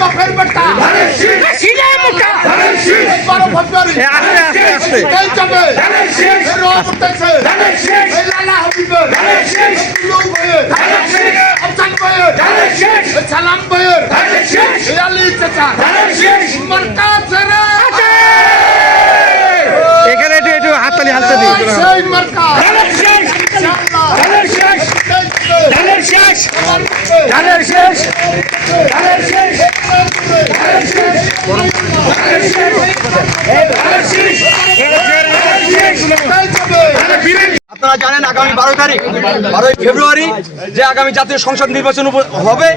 বাপের বেটা সিনে মোটা এই 12 ফেব্রুয়ারি আস্তে এই যাবে এই রবটেছে এই লালা হাবিবে লু ভাই আফসান ভাই সালাম ভাই এই আলী চাচা মার্কা ছাড়া এখানে একটু হাততালি সেই মার্কা ইনশাআল্লাহ ধানের শেষ ধানের শেষ ধানের শেষ ধানের শেষ আপনারা জানেন আগামী 12 তারিখ 12 ফেব্রুয়ারি যে আগামী জাতীয় সংসদ নির্বাচন হবে,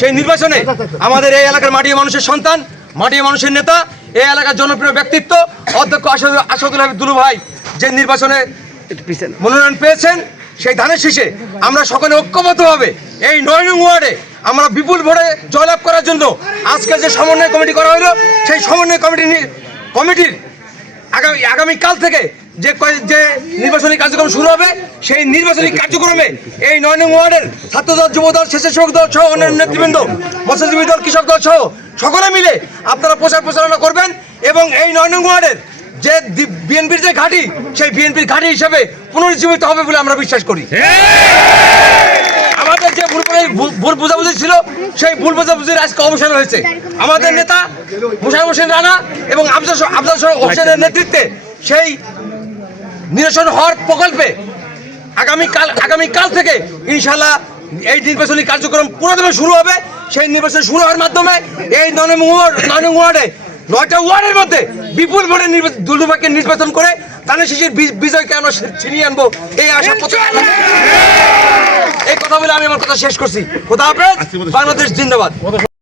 সেই নির্বাচনে আমাদের এই এলাকার মাটি মানুষের সন্তান, মাটি মানুষের নেতা, এই এলাকার জনপ্রিয় ব্যক্তিত্ব অধ্যক্ষ আসাদুল হাবিব দুলু ভাই যে নির্বাচনে মনোনয়ন পেয়েছেন, সেই ধানের শীষে আমরা সকলে ঐক্যবদ্ধভাবে এই 9 নং ওয়ার্ডে আমরা বিপুল ভোটে জয়লাভ করার জন্য আজকে যে সমন্বয় কমিটি করা হলো, সেই সমন্বয় কমিটির আগামীকাল থেকে যে নির্বাচনী কার্যক্রম শুরু হবে, সেই নির্বাচনী কার্যক্রমে এই 9 নং ওয়ার্ডের ছাত্রদল, যুবদল, স্বেচ্ছাসেবক দল সহ অন্যান্য নেতৃবৃন্দ, মৎস্যজীবী দল, কৃষক দল সহ সকলে মিলে আপনারা প্রচারণা করবেন এবং এই 9 নং ওয়ার্ডের যে বিএনপির যে ঘাঁটি, সেই বিএনপির ঘাঁটি হিসেবে পুনরুজ্জীবিত হবে বলে আমরা বিশ্বাস করি। আমাদের যে ভুল বোঝাবুঝি ছিল, সেই ভুল বোঝাবুঝির আজকে অবসান হয়েছে। আমাদের নেতা মোশাররফ হোসেন রানা এবং আফজাল হোসেনের নেতৃত্বে সেই নিরসন হওয়ার প্রকল্পে আগামীকাল থেকে ইনশাল্লাহ এই নির্বাচনী কার্যক্রম পুরোদমে শুরু হবে। সেই নির্বাচন শুরু হওয়ার মাধ্যমে এই 9 নং ওয়ার্ডে 9টা ওয়ার্ডের মধ্যে বিপুল ভোটে দুলু ভাইকে নির্বাচন করে ধানের শীষের বিজয়কে আমরা ছিনিয়ে আনবো, এই আশা এই কথা বলে আমি আমার কথা শেষ করছি। খোদা হাফেজ। বাংলাদেশ জিন্দাবাদ।